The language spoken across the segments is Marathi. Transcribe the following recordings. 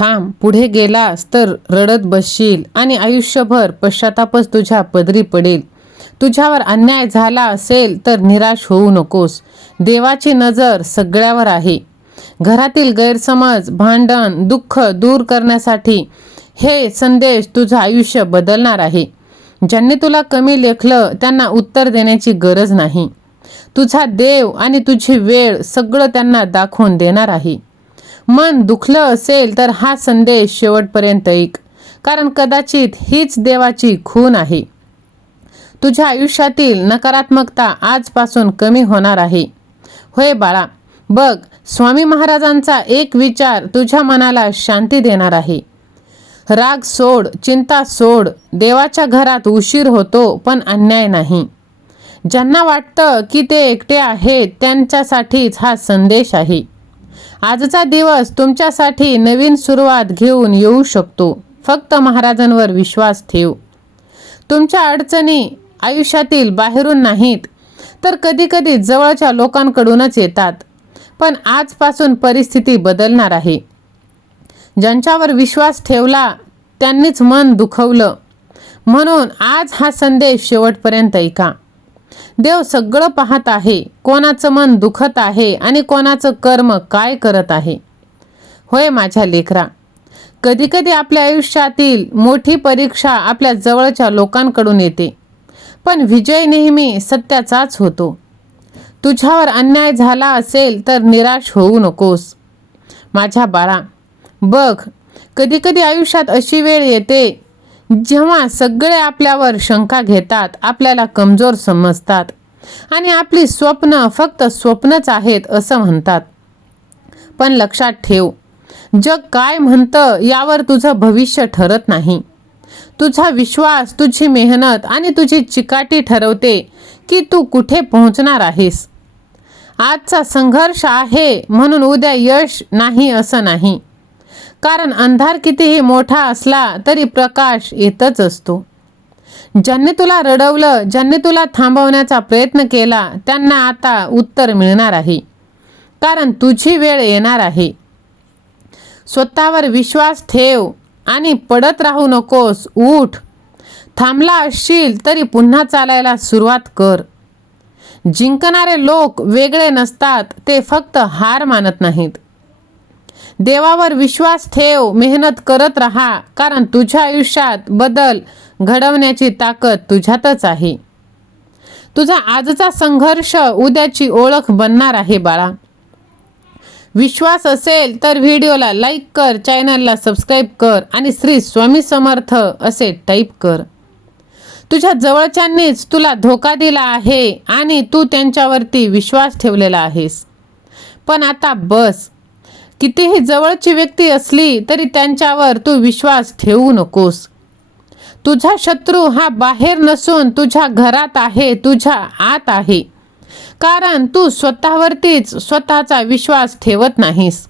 थांब, पुढे गेलास तर रडत बसशील आणि आयुष्यभर पश्चातापच तुझ्या पदरी पडेल. तुझ्यावर अन्याय झाला असेल तर निराश होऊ नकोस. देवाची नजर सगळ्यावर आहे. घरातील गैरसमज, भांडण, दुःख दूर करण्यासाठी हे संदेश तुझं आयुष्य बदलणार आहे. ज्यांनी तुला कमी लेखलं त्यांना उत्तर देण्याची गरज नाही. तुझा देव आणि तुझी वेळ सगळं त्यांना दाखवून देणार आहे. मन दुखलं असेल तर हा संदेश शेवटपर्यंत ऐक, कारण कदाचित हीच देवाची खूण आहे. तुझ्या आयुष्यातील नकारात्मकता आजपासून कमी होणार आहे. होय बाळा, बघ, स्वामी महाराजांचा एक विचार तुझ्या मनाला शांती देणार आहे. राग सोड, चिंता सोड. देवाच्या घरात उशीर होतो पण अन्याय नाही. ज्यांना वाटतं की ते एकटे आहेत त्यांच्यासाठीच हा संदेश आहे. आजचा दिवस तुमच्यासाठी नवीन सुरुवात घेऊन येऊ शकतो. फक्त महाराजांवर विश्वास ठेव. तुमच्या अडचणी आयुष्यातील बाहेरून नाहीत तर कधीकधी जवळच्या लोकांकडूनच येतात. पण आजपासून परिस्थिती बदलणार आहे. ज्यांच्यावर विश्वास ठेवला त्यांनीच मन दुखवलं. म्हणून आज हा संदेश शेवटपर्यंत ऐका. देव सगळं पाहत आहे. कोणाचं मन दुखत आहे आणि कोणाचं कर्म काय करत आहे. होय माझ्या लेकरा, कधीकधी आपल्या आयुष्यातील मोठी परीक्षा आपल्या जवळच्या लोकांकडून येते, पण विजय नेहमी सत्याचाच होतो. तुझ्यावर अन्याय झाला असेल तर निराश होऊ नकोस. माझ्या बाळा, बघ, कधीकधी आयुष्यात अशी वेळ येते जेव्हा सगळे आपल्यावर शंका घेतात, आपल्याला कमजोर समजतात आणि आपली स्वप्न फक्त स्वप्नच आहेत असं म्हणतात. पण लक्षात ठेव, जग काय म्हणतं यावर तुझं भविष्य ठरत नाही. तुझा विश्वास, तुझी मेहनत आणि तुझी चिकाटी ठरवते की तू कुठे पोहोचणार आहेस. आजचा संघर्ष आहे म्हणून उद्या यश नाही असं नाही. कारण अंधार कितीही मोठा असला तरी प्रकाश येतच असतो. ज्यांनी तुला रडवलं, ज्यांनी तुला थांबवण्याचा प्रयत्न केला त्यांना आता उत्तर मिळणार आहे. कारण तुझी वेळ येणार आहे. स्वतःवर विश्वास ठेव आणि पडत राहू नकोस. उठ. थांबला असशील तरी पुन्हा चालायला सुरुवात कर. जिंकणारे लोक वेगळे नसतात, ते फक्त हार मानत नाहीत. देवावर विश्वास ठेव, मेहनत करत राहा, कारण तुझ्या आयुष्यात बदल घडवण्याची ताकद तुझ्यातच आहे. तुझा आजचा संघर्ष उद्याची ओळख बनणार आहे बाळा. विश्वास असेल तर व्हिडिओला लाईक कर, चॅनलला सबस्क्राईब कर आणि श्री स्वामी समर्थ असे टाईप कर. तुझ्या जवळच्यांनीच तुला धोका दिला आहे आणि तू त्यांच्यावरती विश्वास ठेवलेला आहेस. पण आता बस. कितीही जवळची व्यक्ती असली तरी त्यांच्यावर तू विश्वास ठेवू नकोस. तुझा शत्रू हा बाहेर नसून तुझ्या घरात आहे, तुझ्या आत आहे. कारण तू स्वतःवरतीच स्वतःचा विश्वास ठेवत नाहीस.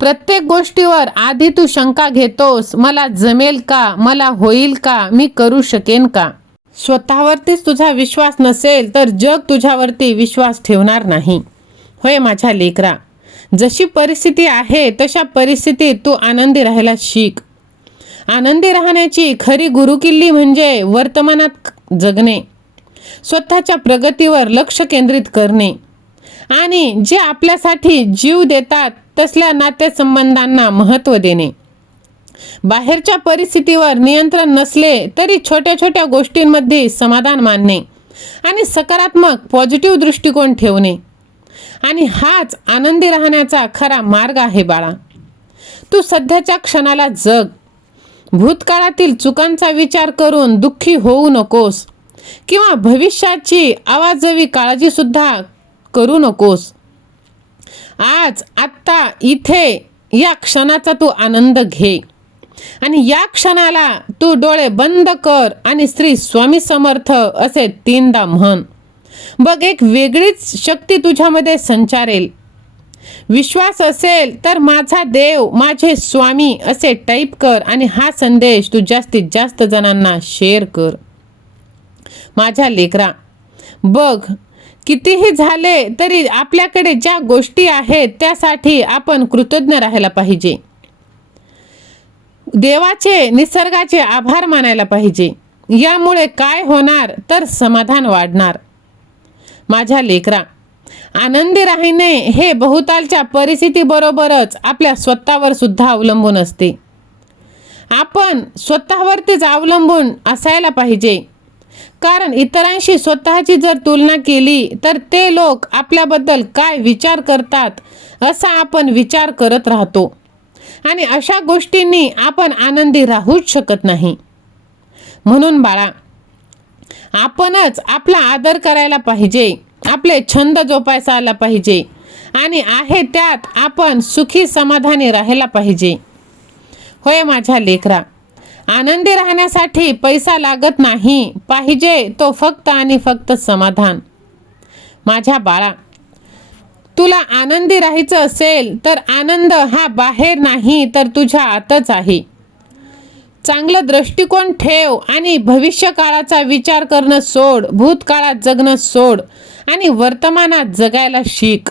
प्रत्येक गोष्टीवर आधी तू शंका घेतोस. मला जमेल का? मला होईल का? मी करू शकेन का? स्वतःवरतीच तुझा विश्वास नसेल तर जग तुझ्यावरती विश्वास ठेवणार नाही. होय माझ्या लेकरा, जशी परिस्थिती आहे तशा परिस्थितीत तू आनंदी राहायला शिक. आनंदी राहण्याची खरी गुरुकिल्ली म्हणजे वर्तमानात जगणे, स्वतःच्या प्रगतीवर लक्ष केंद्रित करणे आणि जे आपल्यासाठी जीव देतात तसल्या नातेसंबंधांना महत्त्व देणे. बाहेरच्या परिस्थितीवर नियंत्रण नसले तरी छोट्या छोट्या गोष्टींमध्ये समाधान मानणे आणि सकारात्मक पॉझिटिव्ह दृष्टिकोन ठेवणे. आणि हाच आनंदी राहण्याचा खरा मार्ग आहे बाळा. तू सध्याच्या क्षणाला जग. भूतकाळातील चुकांचा विचार करून दुःखी होऊ नकोस किंवा भविष्याची अवाजवी काळजी सुद्धा करू नकोस. आज, आत्ता, इथे या क्षणाचा तू आनंद घे आणि या क्षणाला तू डोळे बंद कर आणि श्री स्वामी समर्थ असे 3दा म्हण. बघ, एक वेगळीच शक्ती तुझ्यामध्ये संचारेल. विश्वास असेल तर माझा देव, माझे स्वामी असे टाईप कर आणि हा संदेश तू जास्तीत जास्त जणांना शेअर कर. माझ्या लेकरा, बघ, कितीही झाले तरी आपल्याकडे ज्या गोष्टी आहेत त्यासाठी आपण कृतज्ञ राहायला पाहिजे. देवाचे निसर्गाचे आभार मानायला पाहिजे. यामुळे काय होणार तर समाधान वाढणार. माझ्या लेकरा, आनंदी राहणे हे बहुतालच्या परिस्थितीबरोबरच आपल्या स्वतःवर सुद्धा अवलंबून असते. आपण स्वतःवरतीच अवलंबून असायला पाहिजे. कारण इतरांशी स्वतःची जर तुलना केली तर ते लोक आपल्याबद्दल काय विचार करतात असा आपण विचार करत राहतो आणि अशा गोष्टींनी आपण आनंदी राहूच शकत नाही. म्हणून बाळा, आपणच आपला आदर करायला पाहिजे, आपले छंद जोपासायला पाहिजे आणि आहे त्यात आपण सुखी समाधानी राहायला पाहिजे. होय माझ्या लेकरा, आनंदी राहण्यासाठी पैसा लागत नाही, पाहिजे तो फक्त आणि फक्त समाधान. माझ्या बाळा, तुला आनंदी राहायचं असेल तर आनंद हा बाहेर नाही तर तुझ्या आतच आहे. चांगलं दृष्टिकोन ठेव आणि भविष्य काळाचा विचार करणं सोड, भूतकाळात जगणं सोड आणि वर्तमानात जगायला शिक.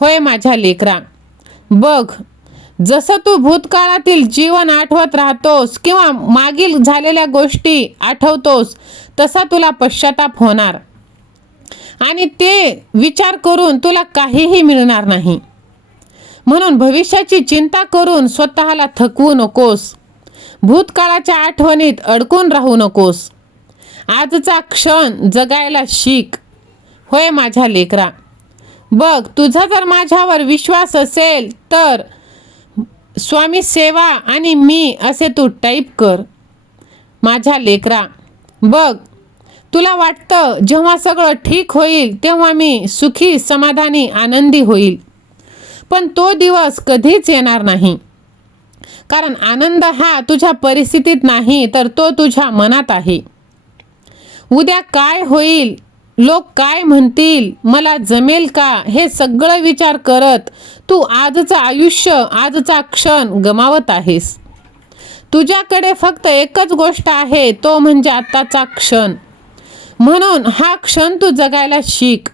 होय माझ्या लेकरा, बघ, जसं तू भूतकाळातील जीवन आठवत राहतोस किंवा मागील झालेल्या गोष्टी आठवतोस तसा तुला पश्चाताप होणार आणि ते विचार करून तुला काहीही मिळणार नाही. म्हणून भविष्याची चिंता करून स्वतःला थकवू नकोस. भूतकाळाच्या आठवणीत अडकून राहू नकोस. आजचा क्षण जगायला शिक. होय माझ्या लेकरा, बघ, तुझा जर माझ्यावर विश्वास असेल तर स्वामी सेवा आणि मी असे तू टाईप कर. माझ्या लेकरा, बघ, तुला वाटतं जेव्हा सगळं ठीक होईल तेव्हा मी सुखी समाधानी आनंदी होईल, पण तो दिवस कधीच येणार नाही. कारण आनंद हा तुझ्या परिस्थितीत नाही तर तो तुझ्या मनात आहे. उद्या काय होईल, लोक काय म्हणतील, मला जमेल का, हे सगळं विचार करत तू आजचं आयुष्य, आजचा क्षण गमावत आहेस. तुझ्याकडे फक्त एकच गोष्ट आहे, तो म्हणजे आत्ताचा क्षण. म्हणून हा क्षण तू जगायला शिक.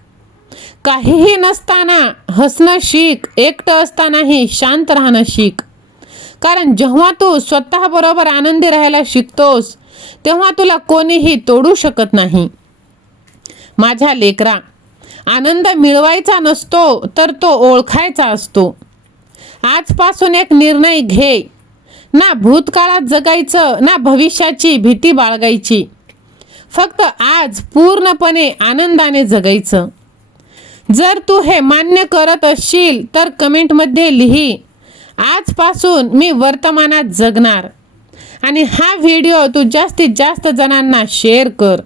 काहीही नसताना हसणं शिक, एकटं असतानाही शांत राहणं शिक. कारण जेव्हा तू स्वतःबरोबर आनंदी राहायला शिकतोस तेव्हा तुला कोणीही तोडू शकत नाही. माझ्या लेकरा, आनंद मिळवायचा नसतो तर तो ओळखायचा असतो. आजपासून एक निर्णय घे, ना भूतकाळात जगायचं ना भविष्याची भीती बाळगायची. फक्त आज पूर्णपणे आनंदाने जगायचं. जर तू हे मान्य करत असशील तर कमेंटमध्ये लिही, आजपासून मी वर्तमानात जगणार. आणि हा व्हिडिओ तू जास्तीत जास्त जणांना शेअर कर.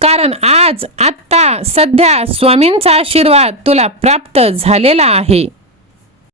कारण आज आत्ता सध्या स्वामींचा आशीर्वाद तुला प्राप्त झालेला आहे.